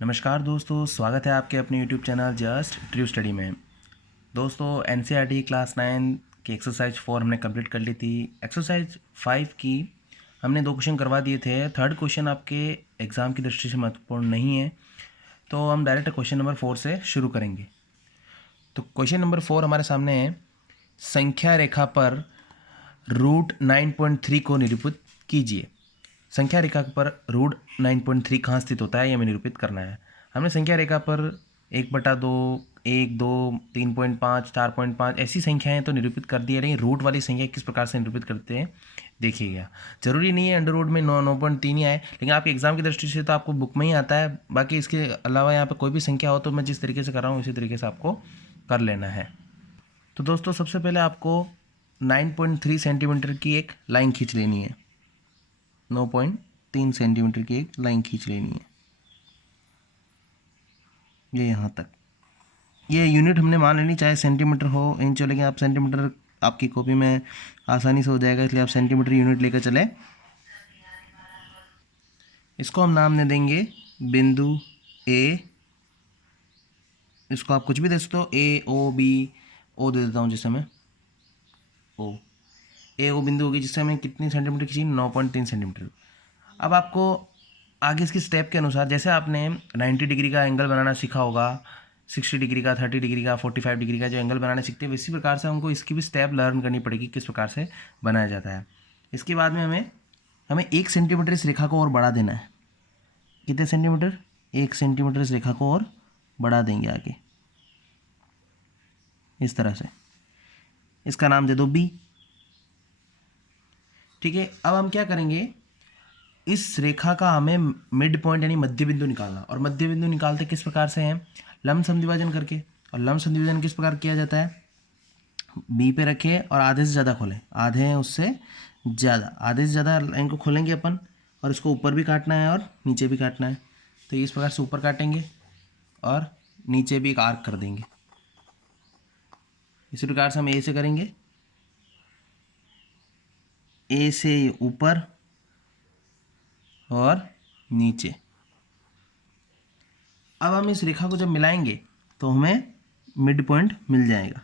नमस्कार दोस्तों, स्वागत है आपके अपने YouTube channel just true study में। दोस्तों NCERT क्लास 9 की एक्सरसाइज 4 हमने कंप्लीट कर ली थी। एक्सरसाइज 5 की हमने 2 क्वेश्चन करवा दिए थे। थर्ड क्वेश्चन आपके एग्ज़ाम की दृष्टि से महत्वपूर्ण नहीं है, तो हम डायरेक्ट क्वेश्चन नंबर 4 से शुरू करेंगे। तो क्वेश्चन नंबर 4 हमारे सामने है, संख्या रेखा पर रूट 9.3 को निरूपित कीजिए। संख्या रेखा पर रूट 9.3 कहाँ स्थित होता है, ये हमें निरूपित करना है। हमने संख्या रेखा पर 1/2, 1, 2, 3.5, 4.5 ऐसी संख्याएं तो निरूपित कर दी है, लेकिन रूट वाली संख्या किस प्रकार से निरूपित करते हैं देखिएगा। जरूरी नहीं है अंडर रूट में 9.3 ही आए, लेकिन आपके एग्जाम की दृष्टि से तो आपको बुक में ही आता है। बाकी इसके अलावा यहाँ पर कोई भी संख्या हो तो मैं जिस तरीके से कर रहा हूँ उसी तरीके से आपको कर लेना है। तो दोस्तों सबसे पहले आपको 9.3 सेंटीमीटर की एक लाइन खींच लेनी है। 9.3 सेंटीमीटर की एक लाइन खींच लेनी है, ये यहाँ तक। ये यूनिट हमने मान लेनी, चाहे सेंटीमीटर हो इंच हो, लेकिन आप सेंटीमीटर आपकी कॉपी में आसानी से हो जाएगा, इसलिए आप सेंटीमीटर यूनिट लेकर चले। इसको हम नाम दे देंगे बिंदु ए। इसको आप कुछ भी दे सकते हो, ए ओ बी, ओ दे देता हूँ जिससे मैं ओ, ए ओ बिंदु होगी, जिससे हमें कितनी सेंटीमीटर खींची, 9.3 सेंटीमीटर। अब आपको आगे इसकी स्टेप के अनुसार, जैसे आपने 90 डिग्री का एंगल बनाना सीखा होगा, 60 डिग्री का, 30 डिग्री का, 45 डिग्री का जो एंगल बनाने सीखते हैं, इसी प्रकार से हमको इसकी भी स्टेप लर्न करनी पड़ेगी किस प्रकार से बनाया जाता है। इसके बाद में हमें 1 सेंटीमीटर इस रेखा को और बढ़ा देना है। कितने सेंटीमीटर? 1 सेंटीमीटर इस रेखा को और बढ़ा देंगे आगे, इस तरह से। इसका नाम दे दो बी। ठीक है, अब हम क्या करेंगे, इस रेखा का हमें मिड पॉइंट यानी मध्य बिंदु निकालना। और मध्य बिंदु निकालते किस प्रकार से हैं, लंब समद्विभाजन करके। और लंब समद्विभाजन किस प्रकार किया जाता है, बी पे रखे और आधे से ज़्यादा खोलें, आधे हैं उससे ज़्यादा, आधे से ज़्यादा लाइन को खोलेंगे अपन, और इसको ऊपर भी काटना है और नीचे भी काटना है। तो इस प्रकार से ऊपर काटेंगे और नीचे भी एक आर्क कर देंगे। इसी प्रकार से हम ए से करेंगे, ए से ऊपर और नीचे। अब हम इस रेखा को जब मिलाएंगे तो हमें मिड पॉइंट मिल जाएगा।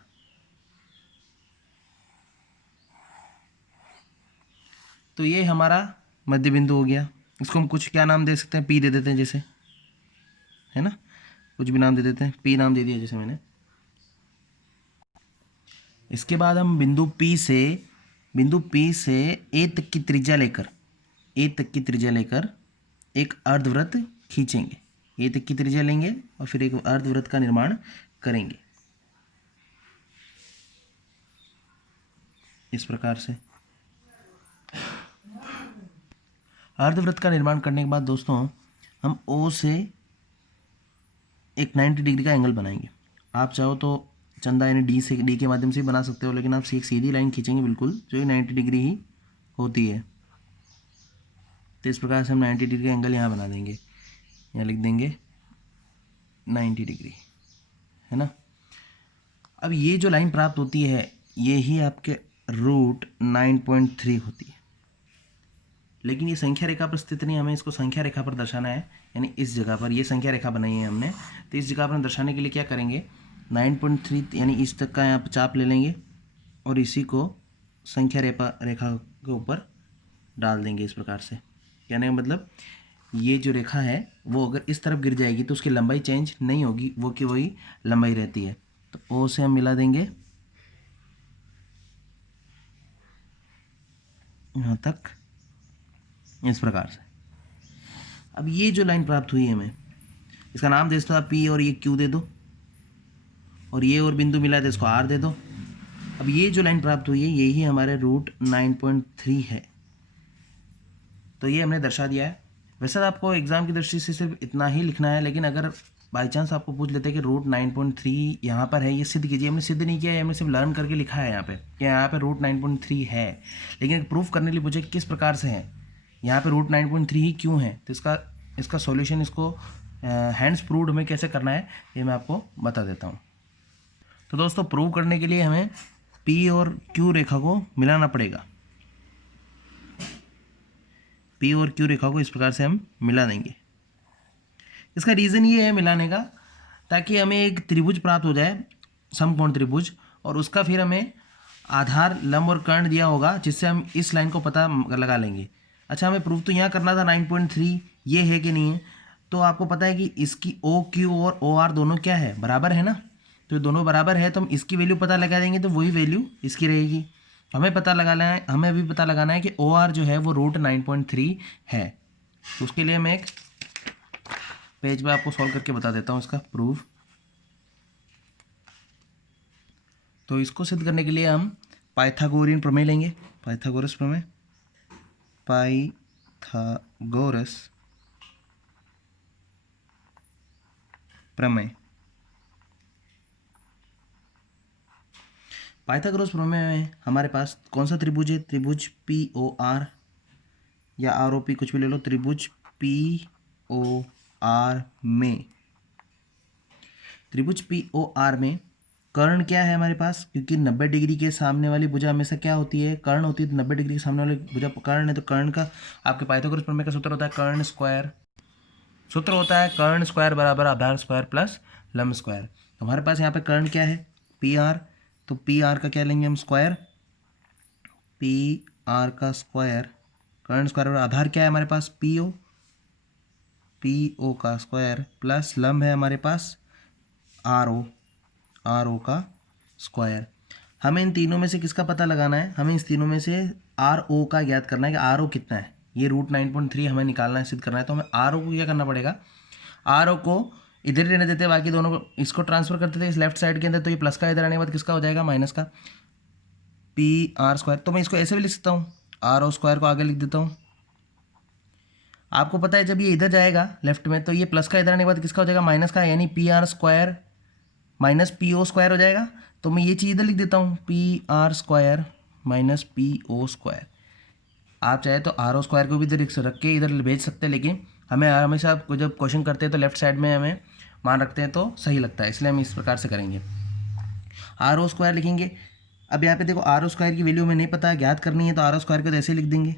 तो ये हमारा मध्य बिंदु हो गया। इसको हम कुछ क्या नाम दे सकते हैं, पी दे देते हैं जैसे, है ना, कुछ भी नाम दे देते हैं, पी नाम दे दिया जैसे मैंने। इसके बाद हम बिंदु पी से ए तक की त्रिज्या लेकर एक अर्धवृत्त खींचेंगे। ए तक की त्रिज्या लेंगे और फिर एक अर्धवृत्त का निर्माण करेंगे इस प्रकार से। अर्धवृत्त का निर्माण करने के बाद दोस्तों हम ओ से एक 90 डिग्री का एंगल बनाएंगे। आप चाहो तो चंदा यानी डी के माध्यम से भी बना सकते हो, लेकिन आप एक सीधी लाइन खींचेंगे बिल्कुल, जो 90 डिग्री ही होती है। तो इस प्रकार से हम 90 डिग्री एंगल यहाँ बना देंगे, यहाँ लिख देंगे 90 डिग्री, है ना। अब ये जो लाइन प्राप्त होती है ये ही आपके रूट 9.3 होती है, लेकिन ये संख्या रेखा पर स्थित नहीं, हमें इसको संख्या रेखा पर दर्शाना है। यानी इस जगह पर ये संख्या रेखा बनाई है हमने, तो इस जगह पर हम दर्शाने के लिए क्या करेंगे, 9.3 यानी इस तक का यहाँ पर चाप ले लेंगे और इसी को संख्या रेखा के ऊपर डाल देंगे इस प्रकार से। कहने का मतलब ये जो रेखा है वो अगर इस तरफ गिर जाएगी तो उसकी लंबाई चेंज नहीं होगी, वो की वही लंबाई रहती है। तो ओ से हम मिला देंगे यहाँ तक इस प्रकार से। अब ये जो लाइन प्राप्त हुई है हमें, इसका नाम दे दो आप पी, और ये क्यू दे दो, और ये और बिंदु मिला है इसको आर दे दो। अब ये जो लाइन प्राप्त हुई है यही हमारे रूट 9.3 है, तो ये हमने दर्शा दिया है। वैसे तो आपको एग्जाम की दृष्टि से सिर्फ इतना ही लिखना है, लेकिन अगर बाई चांस आपको पूछ लेते हैं कि रूट 9.3 यहाँ पर है, ये सिद्ध कीजिए, हमने सिद्ध नहीं किया है, हमने सिर्फ लर्न करके लिखा है यहाँ पे कि यहाँ पे रूट 9.3 है। लेकिन प्रूफ करने के लिए पूछे किस प्रकार से है, यहाँ पे रूट 9.3 ही क्यों है, तो इसका सॉल्यूशन, इसको हैंड्स प्रूव्ड में कैसे करना है ये मैं आपको बता देता हूँ। तो दोस्तों प्रूव करने के लिए हमें पी और क्यू रेखा को मिलाना पड़ेगा। पी और क्यू रेखा को इस प्रकार से हम मिला देंगे। इसका रीज़न ये है मिलाने का, ताकि हमें एक त्रिभुज प्राप्त हो जाए, समकोण त्रिभुज, और उसका फिर हमें आधार, लंब और कर्ण दिया होगा, जिससे हम इस लाइन को पता लगा लेंगे। अच्छा, हमें प्रूफ तो यहाँ करना था 9.3 ये है कि नहीं है। तो आपको पता है कि इसकी ओ क्यू और ओ आर दोनों क्या है, बराबर है ना। तो दोनों बराबर है तो हम इसकी वैल्यू पता लगा देंगे, तो वही वैल्यू इसकी रहेगी। हमें पता लगाना है, हमें अभी पता लगाना है कि ओ आर जो है वो √9.3 है। तो उसके लिए मैं एक पेज पे आपको सॉल्व करके बता देता हूँ इसका प्रूफ। तो इसको सिद्ध करने के लिए हम पाइथागोरियन प्रमेय लेंगे। पाइथागोरस प्रमेय, पाइथागोरस प्रमेय। पाइथागोरस प्रमेय में हमारे पास कौन सा त्रिभुज है? त्रिभुज पी ओ आर या आर ओ पी, कुछ भी ले लो। त्रिभुज पी ओ आर में, त्रिभुज पी ओ आर में कर्ण क्या है हमारे पास? क्योंकि 90 डिग्री के सामने वाली भुजा हमेशा क्या होती है? कर्ण होती है। तो 90 डिग्री के सामने वाली भुजा कर्ण है, तो कर्ण का आपके पाइथागोरस प्रमेय का सूत्र होता है कर्ण स्क्वायर। सूत्र होता है कर्ण स्क्वायर बराबर आधार स्क्वायर प्लस लंब स्क्वायर। तो हमारे पास यहाँ पे कर्ण क्या है? P R. तो पी आर का क्या लेंगे हम? स्क्वायर। पी आर का स्क्वायर, कर्ण स्क्वायर, और आधार क्या है हमारे पास? P O. पी ओ का स्क्वायर प्लस लंब है हमारे पास आर ओ, आर ओ का स्क्वायर। हमें इन तीनों में से किसका पता लगाना है? हमें इस तीनों में से आर ओ का ज्ञात करना है कि आर ओ कितना है। ये √9.3 हमें निकालना है, सिद्ध करना है। तो हमें आर ओ को क्या करना पड़ेगा? आर ओ को इधर रहने देते, बाकी दोनों को इसको ट्रांसफर करते थे इस लेफ्ट साइड के अंदर। तो ये प्लस का इधर आने के बाद किसका हो जाएगा? माइनस का। पी आर स्क्वायर, तो मैं इसको ऐसे भी लिख सकता हूँ, आर ओ स्क्वायर को आगे लिख देता हूँ। आपको पता है जब ये इधर जाएगा लेफ्ट में, तो ये प्लस का इधर आने के बाद किसका हो जाएगा? माइनस का, यानी P R square minus P O square हो जाएगा। तो मैं ये चीज़ इधर लिख देता हूँ, P R square minus P O square. आप चाहे तो आर ओ स्क्वायर को भी इधर रख के इधर भेज सकते हैं, लेकिन हमें हमेशा जब क्वेश्चन करते हैं तो लेफ्ट साइड में हमें मान रखते हैं तो सही लगता है, इसलिए हम इस प्रकार से करेंगे। आर ओ स्क्वायर लिखेंगे। अब यहाँ पे देखो आर ओ स्क्वायर की वैल्यू हमें नहीं पता, ज्ञात करनी है, तो आर ओ स्क्वायर को तो ऐसे लिख देंगे।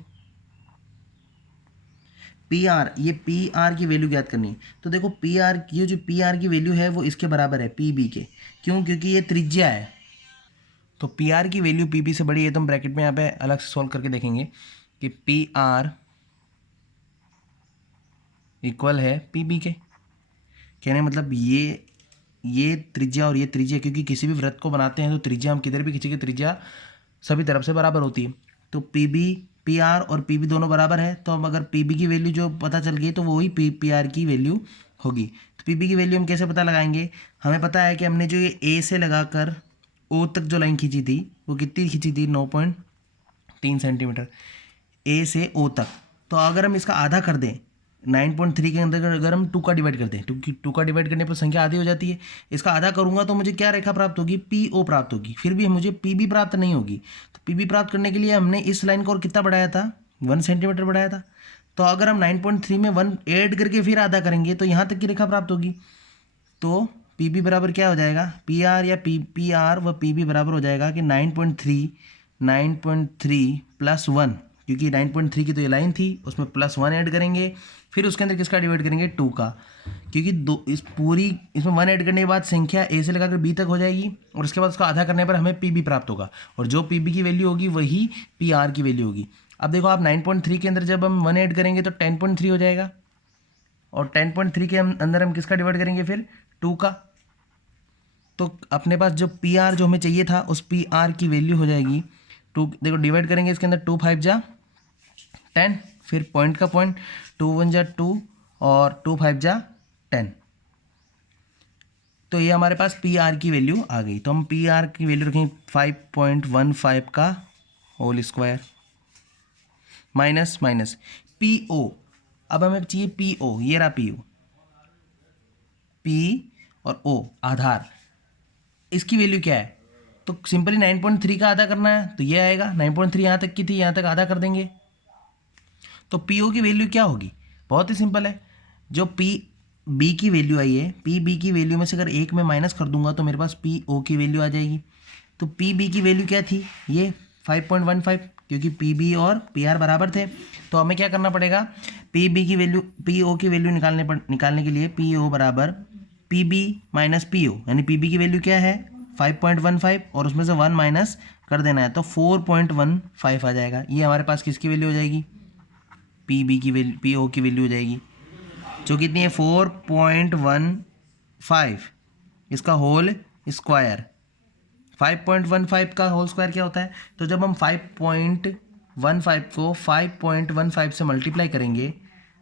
पी आर, ये पी आर की वैल्यू ज्ञात करनी है। तो देखो पी आर, ये जो पी आर की वैल्यू है वो इसके बराबर है पी बी के। क्यों? क्योंकि ये त्रिज्या है। तो पी आर की वैल्यू पी बी से बड़ी है, तो हम ब्रैकेट में यहाँ पे अलग से सॉल्व करके देखेंगे कि पी आर इक्वल है पी बी के। कहने मतलब ये त्रिज्या और ये त्रिज्या, क्योंकि किसी भी वृत्त को बनाते हैं तो त्रिज्या हम किधर भी खींचेंगे, त्रिज्या सभी तरफ से बराबर होती है। तो पी बी, पी आर और पी बी दोनों बराबर है। तो हम अगर पी बी की वैल्यू जो पता चल गई तो वही पी आर की वैल्यू होगी। तो पी बी की वैल्यू हम कैसे पता लगाएंगे? हमें पता है कि हमने जो ये ए से लगाकर ओ तक जो लाइन खींची थी वो कितनी खींची थी? 9.3 सेंटीमीटर ए से ओ तक। तो अगर हम इसका आधा कर दें 9.3 के अंदर, अगर हम 2 का डिवाइड कर दें, क्योंकि 2 का डिवाइड करने पर संख्या आधी हो जाती है, इसका आधा करूंगा तो मुझे क्या रेखा प्राप्त होगी? पी ओ प्राप्त होगी। फिर भी मुझे पी बी प्राप्त नहीं होगी। तो पी बी प्राप्त करने के लिए हमने इस लाइन को और कितना बढ़ाया था? 1 सेंटीमीटर बढ़ाया था। तो अगर हम 9.3 में 1 ऐड करके फिर आधा करेंगे तो यहाँ तक की रेखा प्राप्त होगी। तो पी बी बराबर क्या हो जाएगा? पी आर या पी आर व पी बी बराबर हो जाएगा कि 9.3 प्लस 1, क्योंकि 9.3 की तो ये लाइन थी, उसमें प्लस 1 ऐड करेंगे, फिर उसके अंदर किसका डिवाइड करेंगे? 2 का। क्योंकि दो इस पूरी इसमें 1 ऐड करने के बाद संख्या ए से लगाकर बी तक हो जाएगी, और उसके बाद उसका आधा करने पर हमें पी बी प्राप्त होगा, और जो पी बी की वैल्यू होगी वही पी आर की वैल्यू होगी। अब देखो आप 9.3 के अंदर जब हम 1 ऐड करेंगे तो 10.3 हो जाएगा, और 10.3 के अंदर हम किसका डिवाइड करेंगे? फिर 2 का। तो अपने पास जो पी आर जो हमें चाहिए था उस पी आर की वैल्यू हो जाएगी 2। देखो डिवाइड करेंगे इसके अंदर, 2 5 जा 10, फिर पॉइंट का पॉइंट, 2 1 जा 2 और 2 5 जा 10। तो ये हमारे पास पी आर की वैल्यू आ गई। तो हम पी आर की वैल्यू रखेंगे 5.15 का whole square minus minus P O. अब हमें चाहिए पी ओ, ये रहा पी ओ, पी और ओ आधार, इसकी वैल्यू क्या है? तो सिंपली 9.3 का आधा करना है, तो ये आएगा 9.3 यहाँ तक की थी, यहाँ तक आधा कर देंगे। तो पी ओ की वैल्यू क्या होगी? बहुत ही सिंपल है। जो पी बी की वैल्यू आई है, पी बी की वैल्यू में से अगर एक में माइनस कर दूंगा तो मेरे पास पी ओ की वैल्यू आ जाएगी। तो पी बी की वैल्यू क्या थी? ये 5.15, क्योंकि पी बी और पी आर बराबर थे। तो हमें क्या करना पड़ेगा? पी बी की वैल्यू, पी ओ की वैल्यू निकालने के लिए पी ओ बराबर P B minus P O, यानी पी बी की वैल्यू क्या है 5.15 और उसमें से 1 माइनस कर देना है तो 4.15 आ जाएगा। ये हमारे पास किसकी वैल्यू हो जाएगी, पी बी की वैल्यू, पी ओ की वैल्यू हो जाएगी जो कितनी है 4.15, इसका होल स्क्वायर। 5.15 का होल स्क्वायर क्या होता है, तो जब हम 5.15 को 5.15 से मल्टीप्लाई करेंगे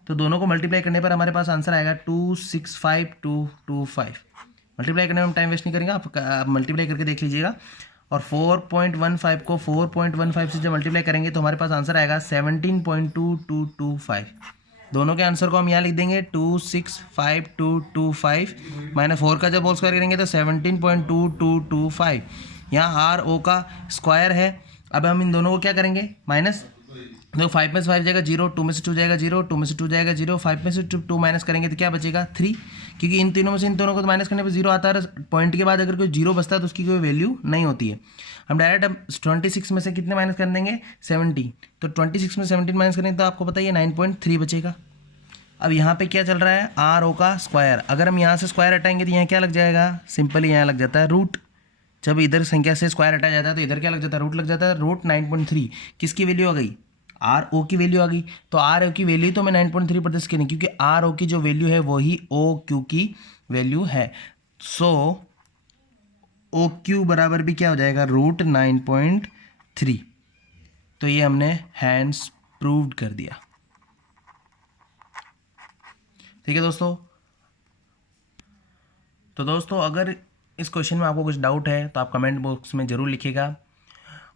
तो दोनों को मल्टीप्लाई करने पर हमारे पास आंसर आएगा 265,225। मल्टीप्लाई करने में हम टाइम वेस्ट नहीं करेंगे, आप मल्टीप्लाई करके देख लीजिएगा। और 4.15 को 4.15 से जब मल्टीप्लाई करेंगे तो हमारे पास आंसर आएगा 17.2225। दोनों के आंसर को हम यहाँ लिख देंगे 265,225 माइनस 4 का जब होल स्क्वायर करेंगे तो 17.2225। यहाँ आर ओ का स्क्वायर है। अब हम इन दोनों को क्या करेंगे, माइनस, देखो 5 में से 5 जाएगा 0, 2 में से 2 जाएगा 0, 2 में से 2 जाएगा 0, 5 में से 2 माइनस करेंगे तो क्या बचेगा 3, क्योंकि इन तीनों में से इन दोनों को तो माइनस करने पर 0 आता है। पॉइंट के बाद अगर कोई 0 बचता है तो उसकी कोई वैल्यू नहीं होती है। हम डायरेक्ट अब 26 में से कितने माइनस कर देंगे 17, तो 26 में 17 माइनस करेंगे तो आपको पता है 9.3 बचेगा। अब यहाँ पे क्या चल रहा है, आर ओ का स्क्वायर। अगर हम यहाँ से स्क्वायर हटाएंगे तो यहाँ क्या लग जाएगा, सिंपली यहाँ लग जाता है रूट। जब इधर संख्या से स्क्वायर हटाया जाता है तो इधर क्या लग जाता है, रूट लग जाता है। रूट 9.3 किसकी वैल्यू आ गई, आर ओ की वैल्यू आ गई। तो आर ओ की वैल्यू तो मैं 9.3 प्रतिशत की नहीं, क्योंकि आर ओ की जो वैल्यू है वही ओ क्यू की वैल्यू है। सो ओ क्यू बराबर भी क्या हो जाएगा, रूट 9.3। तो ये हमने हैंड्स प्रूव्ड कर दिया। ठीक है दोस्तों। तो दोस्तों अगर इस क्वेश्चन में आपको कुछ डाउट है तो आप कमेंट बॉक्स में ज़रूर लिखिएगा।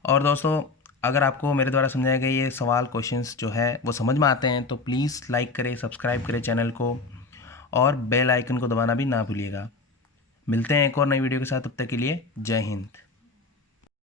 और दोस्तों अगर आपको मेरे द्वारा समझाए गए ये सवाल क्वेश्चंस जो है वो समझ में आते हैं तो प्लीज़ लाइक करें, सब्सक्राइब करें चैनल को और बेल आइकन को दबाना भी ना भूलिएगा। मिलते हैं एक और नई वीडियो के साथ, तब तक के लिए जय हिंद।